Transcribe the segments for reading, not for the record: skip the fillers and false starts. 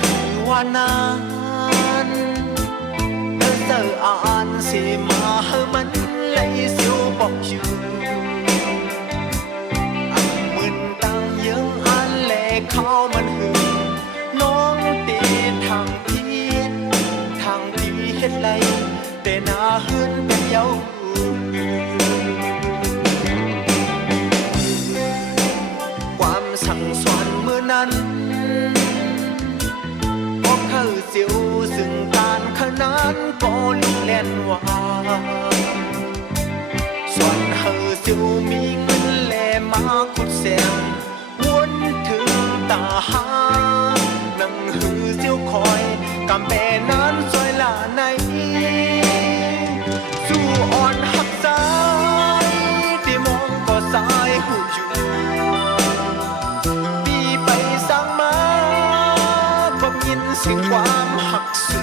ถือว่านานเดินเตออ่านสิมาเฮมันเลยสิวบอกอยู่อันมึนตั้งยังอันแลเขามันหึงน้องตีทางที่เฮ็ดไรแต่หน้าหืนเป็นเย้าความสั่งสอนเมื่อนั้นเสียวซึ่งการขนานก็ลุกแล่นว่าส่วนเธอเสียวมีเงินแลมาขุดแสงวนถึงตาหานั่งหือเสียวคอยกำแม่นั้นซอยลาในสู้อ่อนหักสายที่มองก็สายหูอยู่ปีไปสร้างมายินเสียงความหักสู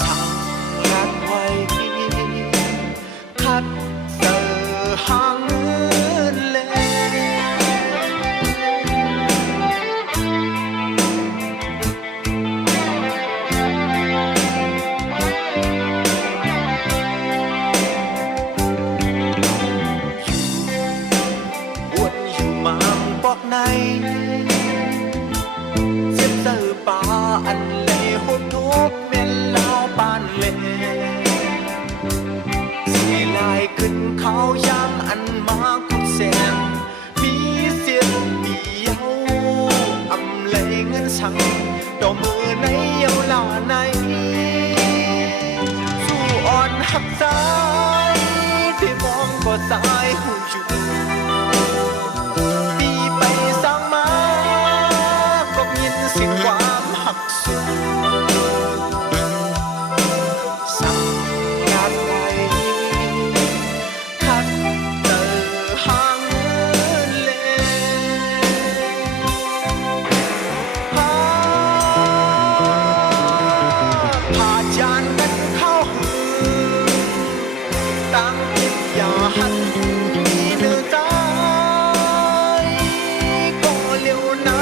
สั่งรัดไว้คัดเจอหางเงินวนอยู่มามปอกในป่าอันเลวทุกเม็ดเล่าปานเล่สีลายขึ้นเขายามอันมาขุดแสงมีเสียงเดียวอำเลยเงินสั่งดอกมือในเยาลาในสู้อ่อนหักสายที่มองก็สายหูอยู่ปีไปสร้างมาก็ยินเสียงความหักสูสั่งงานไว้คัดเจอหางเงินเล่ผ่าจานกันเข้าหือตั้งคิดอย่าหันเนื้อใจก็เร็วนะ